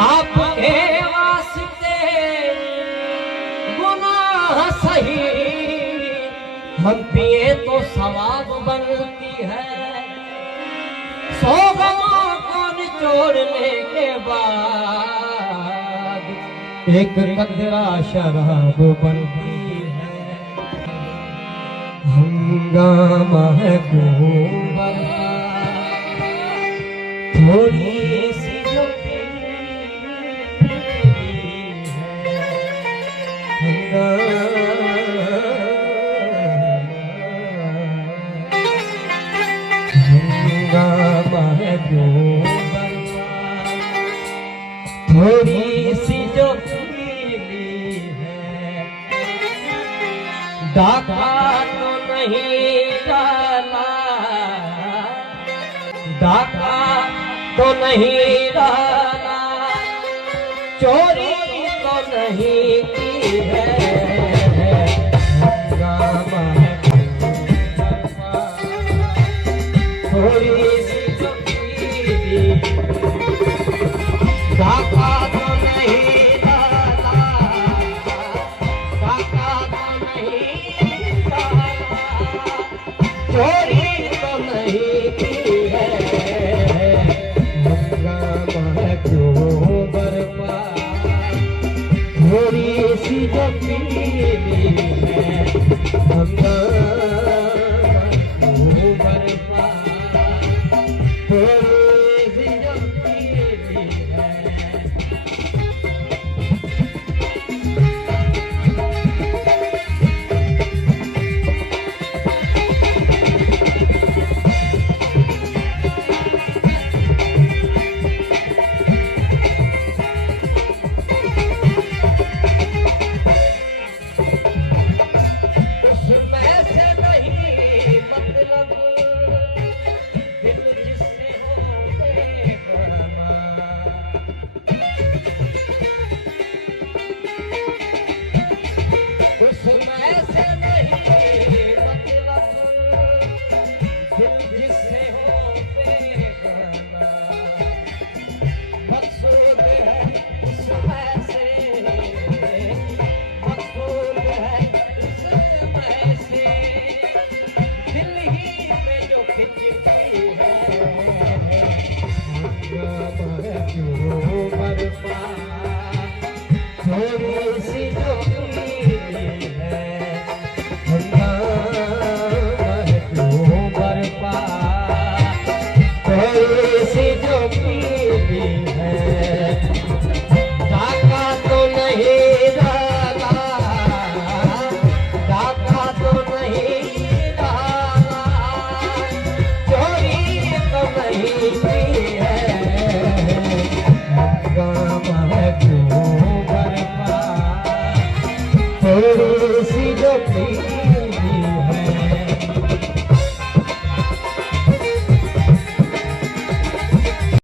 आपके वास्ते गुनाह सही, हम पिए तो सवाब बनती है। 100 गमा को निचोड़ने के बाद एक कतरा शराब बनती है। हंगामा है खूब थोड़ी सी जो हंगामा है थोड़ी सी जो पीली है। डाका तो नहीं डाला, डाका तो नहीं डाला, चोरी तो नहीं की है। हंगामा है थोड़ी सी जो पीली, डाका तो नहीं डाला, डाका तो नहीं डाला, चोरी तो नहीं की है। हंगामा है क्यों बर्बाद थोड़ी सी जो पीली है। हंगामा क्यों बर्बाद थोड़ी सी जो पीली है। उसमें से नहीं मतलब दिल जिससे हो बेगमा, उसमें से नहीं मतलब दिल जिससे हो बेगमा। मकसूद है उसमें से, मकसूद है उसमें से, दिल ही में जो खिंचती है। हंगामा है क्यों बर्बाद थोड़ी सी जो पीली है। हंगामा है क्यों बर्बाद थोड़ी सी जो पीली है। डाका तो नहीं डाला, डाका तो नहीं डाला, चोरी तो नहीं की है। हंगामा है क्यों बर्बाद थोड़ी सी जो पीली